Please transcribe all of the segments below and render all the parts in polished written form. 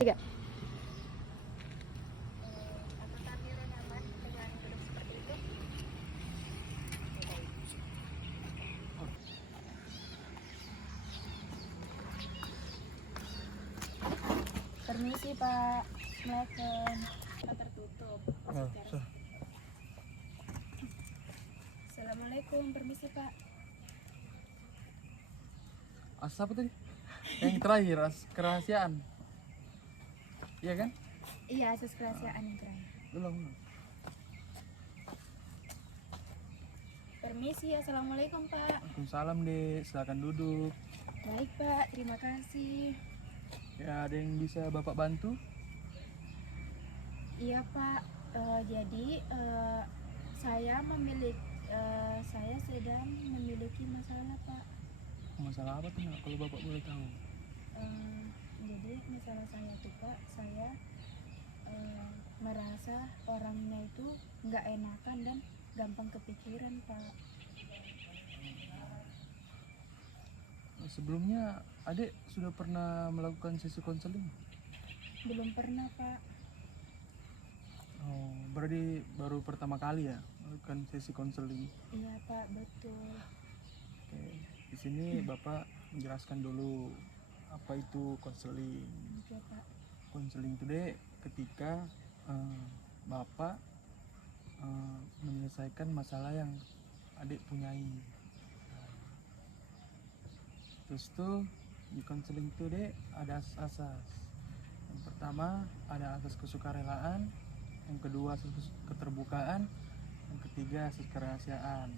Tiga. Apakah Mira nyaman dengan duduk seperti itu? Permisi Pak, Assalamualaikum. Kita tertutup. Assalamualaikum, permisi Pak. Apa tadi? Yang terakhir, kerahasiaan. Iya kan? Iya, asas kerahasiaan yang terakhir. Belum. Permisi, Assalamualaikum Pak. Waalaikumsalam dek, silakan duduk. Baik Pak, terima kasih. Ya, ada yang bisa Bapak bantu? Iya Pak, jadi saya sedang memiliki masalah Pak. Masalah apa tuh nak, kalau Bapak boleh tahu? Jadi masalah saya tuh Pak, saya merasa orangnya itu nggak enakan dan gampang kepikiran Pak. Sebelumnya adik sudah pernah melakukan sesi konseling? Belum pernah Pak. Oh, berarti baru pertama kali ya melakukan sesi konseling? Iya Pak, betul. Oke, di sini Bapak menjelaskan dulu apa itu konseling. Oke Pak. Konseling itu dek ketika Bapak menyelesaikan masalah yang adik punyai. Terus tuh di konseling itu dek ada asas-asas. Yang pertama ada asas kesukarelaan, yang kedua asas keterbukaan, yang ketiga asas kerahasiaan.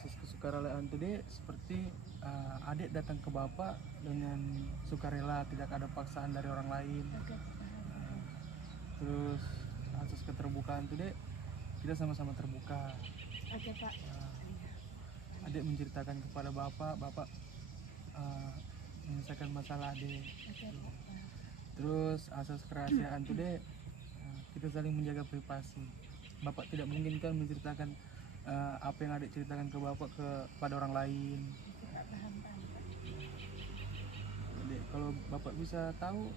Asas kesukarelaan itu dek seperti adik datang ke Bapak dengan sukarela, tidak ada paksaan dari orang lain. Oke. Terus asas keterbukaan itu dek kita sama-sama terbuka. Oke Pak. Adik menceritakan kepada Bapak menyelesaikan masalah adik. Oke Pak. Terus asas kerahasiaan itu dek kita saling menjaga privasi. Bapak tidak mungkin kan menceritakan apa yang adik ceritakan ke Bapak kepada orang lain. Oke Pak, paham Pak. Dek, kalau Bapak bisa tahu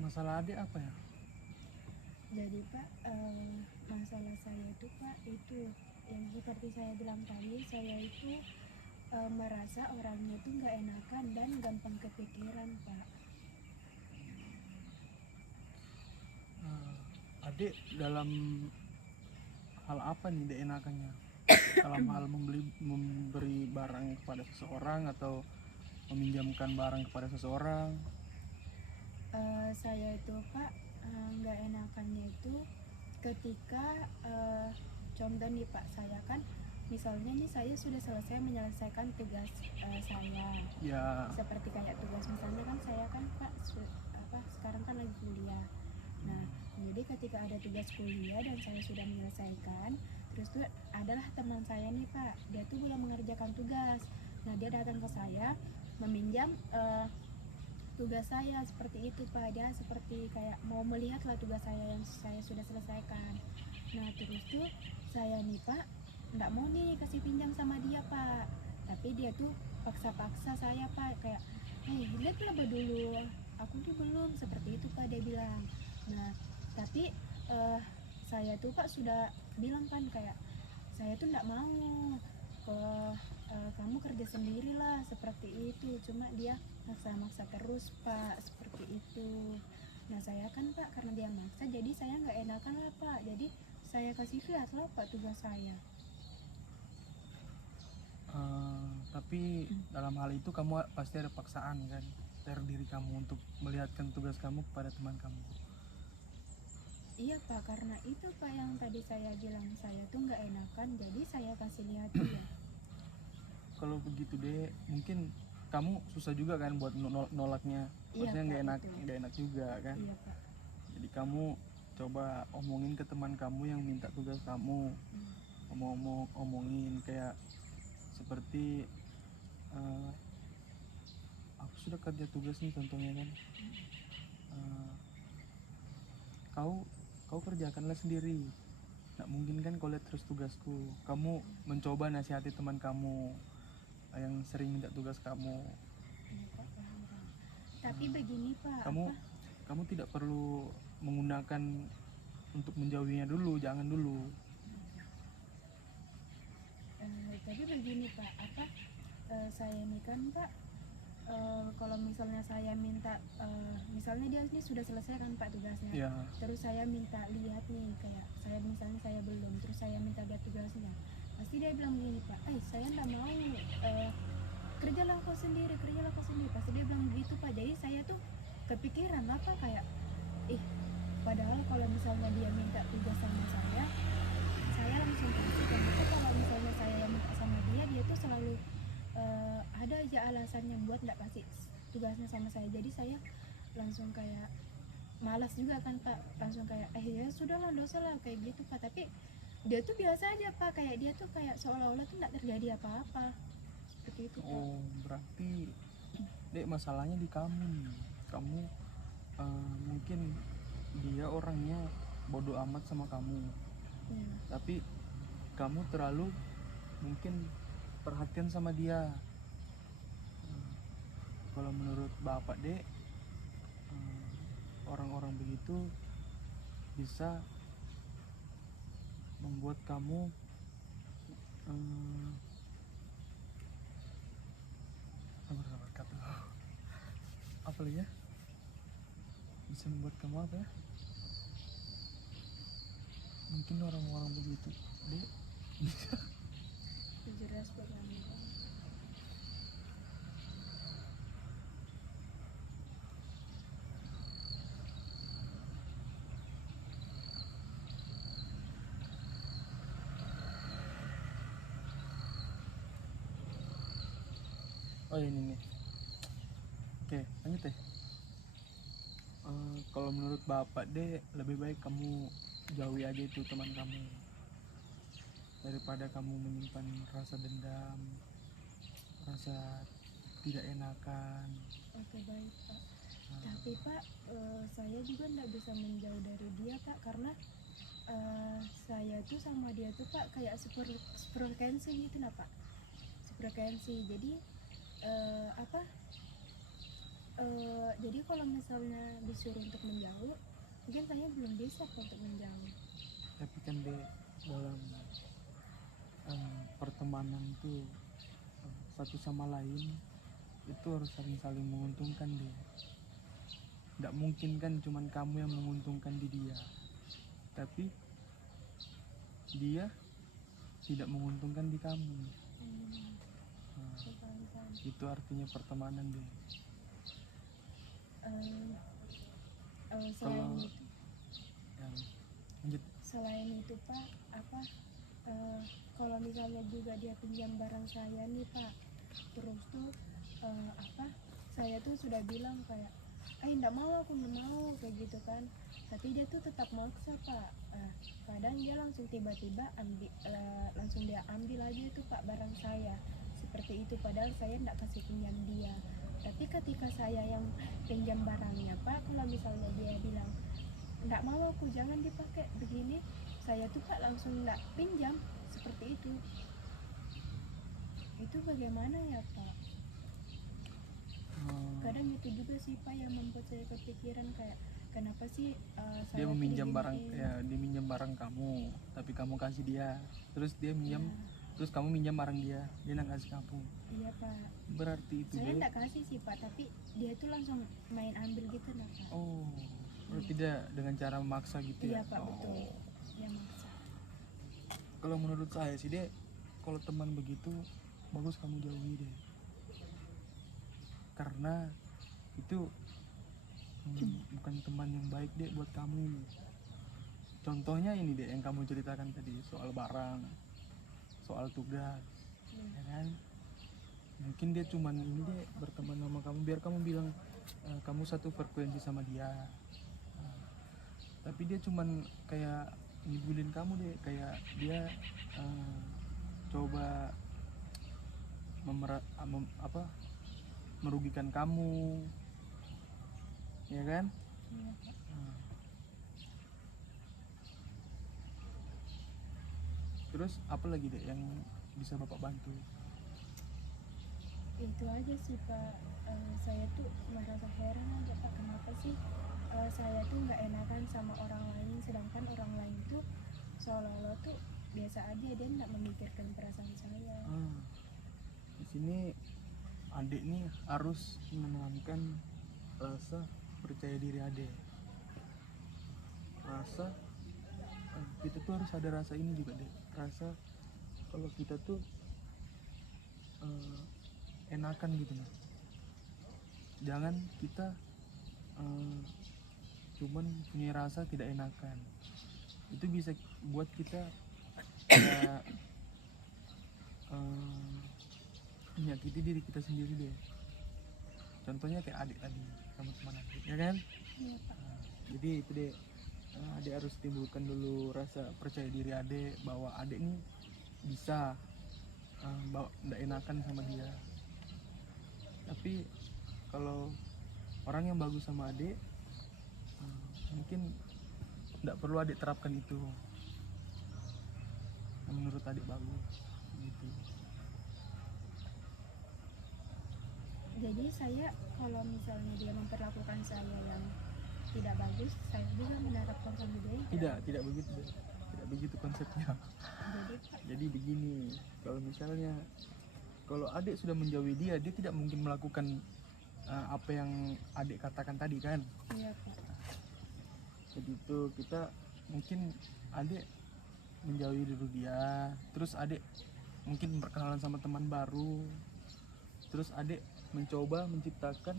masalah adik apa ya? Jadi Pak, masalah saya itu Pak, itu yang seperti saya bilang tadi, saya itu merasa orangnya itu nggak enakan dan gampang kepikiran Pak. Adik dalam hal apa nih dek enakannya? Dalam hal memberi barang kepada seseorang atau meminjamkan barang kepada seseorang? Saya itu Pak, nggak enakannya itu ketika contoh nih Pak, saya kan misalnya nih saya sudah selesai menyelesaikan tugas saya, Ya. seperti kayak tugas misalnya kan saya kan Pak sekarang kan lagi kuliah. Nah jadi ketika ada tugas kuliah dan saya sudah menyelesaikan, terus tuh adalah teman saya nih Pak, dia tuh belum mengerjakan tugas. Nah dia datang ke saya meminjam tugas saya seperti itu Pak. Dia seperti kayak mau melihat lah tugas saya yang saya sudah selesaikan. Nah terus tuh saya nih Pak nggak mau nih kasih pinjam sama dia Pak, tapi dia tuh paksa-paksa saya Pak, kayak lihatlah dulu aku tuh belum, seperti itu Pak dia bilang. Nah tapi saya tuh Pak sudah bilang kan kayak saya tuh nggak mau kamu kerja sendirilah, seperti itu. Cuma dia maksa-maksa terus Pak, seperti itu. Nah saya kan Pak karena dia maksa, jadi saya nggak enakan lah Pak, jadi saya kasih lihat lah Pak tugas saya. Tapi dalam hal itu kamu pasti ada paksaan kan dari diri kamu untuk melihatkan tugas kamu kepada teman kamu. Iya Pak, karena itu Pak yang tadi saya bilang saya tuh nggak enakan, jadi saya kasih lihat dia. Kalau begitu deh, mungkin kamu susah juga kan buat nolaknya. Iya, Maksudnya Pak, nggak enak juga kan. Iya Pak. Jadi kamu coba omongin ke teman kamu yang minta tugas kamu. Omongin kayak seperti aku sudah kerja tugas nih contohnya kan. Kau kerjakanlah sendiri. Nggak mungkin kan kau lihat terus tugasku. Kamu mencoba nasihati teman kamu yang sering minta tugas kamu. Iya Pak, paham Pak. Tapi begini Pak, Kamu apa? kamu tidak perlu menggunakan untuk menjauhinya dulu, jangan dulu. Tapi begini Pak, apa? Saya ini kan Pak, kalau misalnya saya minta, misalnya dia ini sudah selesai kan Pak tugasnya, Ya, terus saya minta lihat nih, kayak saya misalnya saya belum, terus saya minta lihat tugasnya, pasti dia bilang gini Pak, saya nggak mau, kerjalah kau sendiri, pasti dia bilang begitu Pak. Jadi saya tuh kepikiran apa kayak, padahal kalau misalnya dia minta tugas sama saya langsung kasih. Dan itu kalau misalnya saya yang minta sama dia, dia tuh selalu ada aja alasannya buat nggak kasih tugasnya sama saya. Jadi saya langsung kayak malas juga kan Pak, langsung kayak ya sudah lah, dosa lah kayak gitu Pak. Tapi dia tuh biasa aja Pak, kayak dia tuh kayak seolah-olah tuh nggak terjadi apa-apa seperti itu Pak. oh berarti dek masalahnya di kamu nih. Kamu mungkin dia orangnya bodoh amat sama kamu, tapi kamu terlalu mungkin perhatian sama dia. Kalau menurut bapak dek, orang-orang begitu bisa membuat kamu apa lagi ya, bisa membuat kamu apa ya, mungkin orang-orang begitu dek bisa. Jelas buat kami. Oh ini nih, oke lanjut deh. Kalau menurut bapak deh, lebih baik kamu jauhi aja itu teman kamu daripada kamu menyimpan rasa dendam, rasa tidak enakan. Oke baik Pak. Tapi Pak, saya juga nggak bisa menjauh dari dia Pak, karena saya tuh sama dia tuh Pak kayak sefrekuensi gitu nah Pak, sefrekuensi. Jadi apa? Jadi kalau misalnya disuruh untuk menjauh, mungkin saya belum bisa Pak untuk menjauh. Tapi kan deh, dalam pertemanan tuh satu sama lain itu harus saling menguntungkan deh. Nggak mungkin kan cuman kamu yang menguntungkan di dia, tapi dia tidak menguntungkan di kamu. Itu artinya pertemanan deh. Selain itu, lanjut. selain itu Pak, apa? Kalau misalnya juga dia pinjam barang saya nih Pak, terus tuh apa? Saya tuh sudah bilang kayak, nggak mau, aku nggak mau kayak gitu kan. Tapi dia tuh tetap maksa Pak. Kadang dia langsung tiba-tiba langsung dia ambil aja itu Pak barang saya. Seperti itu, padahal saya nggak kasih pinjam dia. Tapi ketika saya yang pinjam barangnya Pak, kalau misalnya dia bilang nggak mau aku, jangan dipakai begini, saya tuh Pak langsung nggak pinjam. Seperti itu bagaimana ya Pak? Kadang itu juga sih Pak yang membuat saya kepikiran kayak, kenapa sih Dia saya meminjam diginiin? barang, ya dia minjam barang kamu, tapi kamu kasih dia, terus dia minjam, terus kamu minjam barang dia nggak kasih kamu. Iya Pak, Berarti itu saya deh. nggak kasih sih Pak, tapi dia tuh langsung main ambil gitu nah Pak. Oh, berarti dia dengan cara memaksa gitu Iya ya. Pak, betul, dia maksa. Kalau menurut saya sih deh, kalau teman begitu bagus kamu jauhi deh, karena itu bukan teman yang baik deh buat kamu. Contohnya ini deh yang kamu ceritakan tadi, soal barang, soal tugas, ya kan? Mungkin dia cuman ini deh berteman sama kamu biar kamu bilang kamu satu frekuensi sama dia. Tapi dia cuman kayak ngibulin kamu deh, kayak dia coba merugikan kamu, ya kan? Iya Pak. Terus apa lagi deh yang bisa bapak bantu? itu aja sih Pak. Saya tuh merasa heran aja Pak, kenapa sih saya tuh nggak enakan sama orang lain, sedangkan orang lain tuh seolah-olah tuh biasa aja, dia nggak memikirkan perasaan saya. Di sini adik nih harus menanamkan rasa percaya diri adik. Rasa kita tuh harus ada rasa ini juga deh, rasa kalau kita tuh enakan gitu nah. Jangan kita cuman punya rasa tidak enakan, itu bisa buat kita kayak menyakiti diri kita sendiri deh. Contohnya kayak adik tadi, kamu teman adik ya kan. Iya Pak. Jadi itu deh, adik harus timbulkan dulu rasa percaya diri adik bahwa adik ini bisa, nggak enakan sama dia. Tapi kalau orang yang bagus sama adik, mungkin nggak perlu adik terapkan itu yang menurut adik bagus gitu. Jadi saya kalau misalnya dia memperlakukan saya yang tidak bagus, saya juga menerapkan sama dia. Tidak begitu deh. Tidak begitu konsepnya. Jadi Pak, Jadi begini, kalau misalnya kalau adik sudah menjauhi dia tidak mungkin melakukan apa yang adik katakan tadi kan. iya Pak. Jadi itu kita mungkin adik menjauhi dulu dia, terus adik mungkin berkenalan sama teman baru, terus adik mencoba menciptakan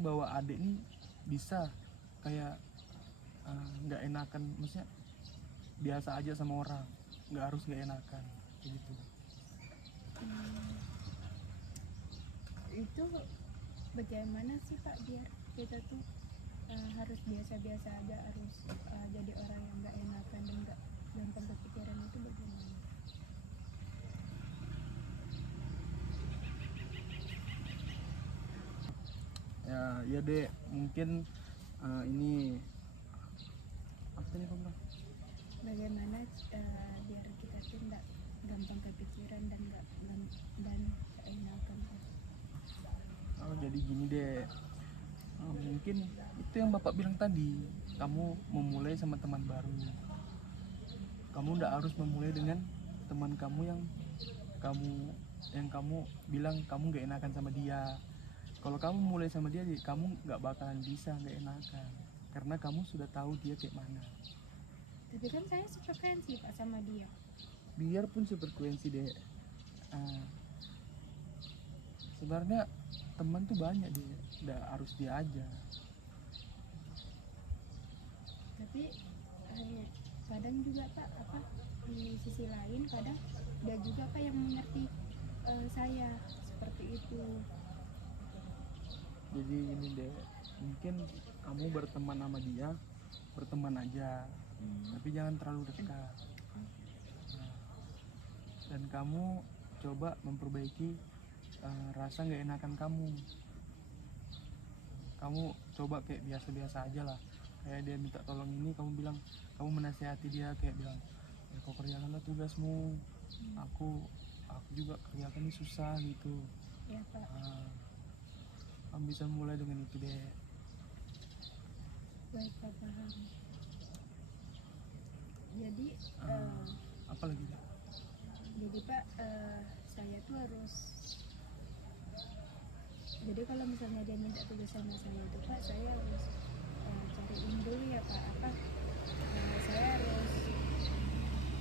bahwa adik ini bisa kayak nggak enakan, maksudnya biasa aja sama orang, nggak harus nggak enakan gitu. Itu bagaimana sih Pak biar kita tuh harus biasa-biasa aja, harus jadi orang yang nggak enakan dan nggak gampang kepikiran, itu bagaimana? Ya dek, mungkin ini apa tadi kamu bilang? Bagaimana biar kita tuh nggak gampang kepikiran dan nggak enakan. Jadi gini deh, mungkin itu yang bapak bilang tadi, kamu memulai sama teman baru, kamu nggak harus memulai dengan teman kamu yang kamu bilang kamu nggak enakan sama dia. Kalau kamu mulai sama dia, kamu nggak bakalan bisa nggak enakan, karena kamu sudah tahu dia kayak mana. Tapi kan saya sefrekuensi Pak sama dia. Biarpun sefrekuensi deh, sebenarnya teman tuh banyak deh, nggak harus dia aja. Tapi kadang juga Pak, di sisi lain kadang dia juga Pak yang mengerti saya seperti itu. Jadi ini deh, mungkin kamu berteman sama dia, berteman aja, tapi jangan terlalu dekat. Dan kamu coba memperbaiki rasa nggak enakan kamu. Kamu coba kayak biasa-biasa aja lah. Kayak dia minta tolong ini, kamu bilang, kamu menasihati dia kayak bilang, ya kau kerjakanlah tugasmu. Aku juga kerjakan ini susah gitu. Ya Pak. Kamu bisa mulai dengan itu deh. Baik Pak, paham. Jadi apa lagi deh? jadi Pak, saya tuh harus, jadi kalau misalnya dia minta tugas sama saya itu Pak, saya harus cariin dulu ya Pak, saya harus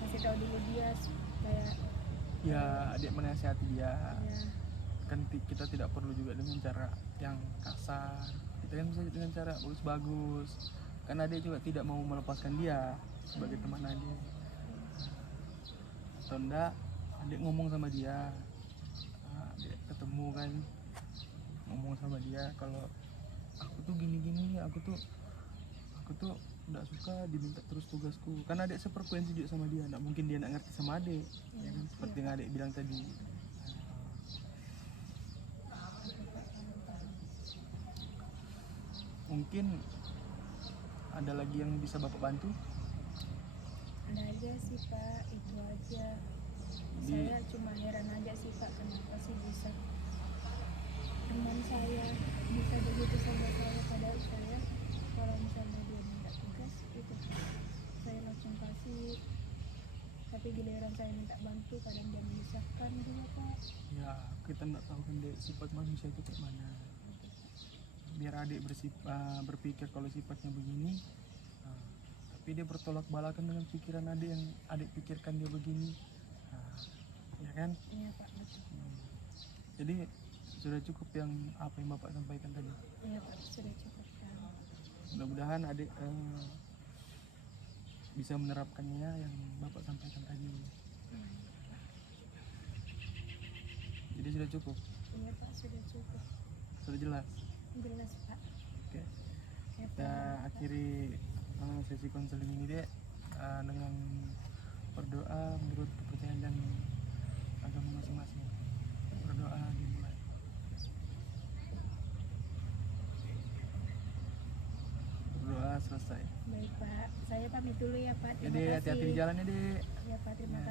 kasih tahu dulu dia supaya Ya adik menasihati dia. ya, Kan kita tidak perlu juga dengan cara yang kasar, kita kan bisa dengan cara bagus-bagus, karena adik juga tidak mau melepaskan dia sebagai teman adik. Atau enggak, adik ngomong sama dia, adik ketemu kan, ngomong sama dia kalau aku tuh gini-gini, aku tuh nggak suka diminta terus tugasku, karena adik sefrekuensi juga sama dia, nggak mungkin dia nggak ngerti sama adik, ya kan? Seperti yang adik bilang tadi. Mungkin ada lagi yang bisa Bapak bantu? Ada aja sih Pak, itu aja. Di- Saya cuma heran aja sih Pak, kenapa sih bisa teman saya bisa begitu sama saya, padahal saya kalau misalnya dia minta tugas itu saya langsung kasih, tapi giliran saya minta bantu kadang dia menyusahkan juga Pak. Ya, kita nggak tahu kan dek sifat manusia itu kayak mana. Biar adik berpikir kalau sifatnya begini, nah, tapi dia bertolak belakang dengan pikiran adik yang adik pikirkan dia begini. Nah, ya kan? Iya Pak, betul. Jadi sudah cukup yang apa yang Bapak sampaikan tadi. Iya Pak, sudah cukup kan. Mudah-mudahan adik bisa menerapkannya yang Bapak sampaikan tadi. Jadi sudah cukup, Iya Pak, sudah cukup. sudah jelas. Jelas Pak. Oke, Ya kita Pak. akhiri sesi konseling ini dek dengan berdoa menurut kepercayaan dan agama masing-masing. Berdoa dimulai. Berdoa selesai. Baik Pak, saya pamit dulu ya Pak. Terima Jadi kasih. hati-hati di jalannya dek. Ya Pak, terima Ya.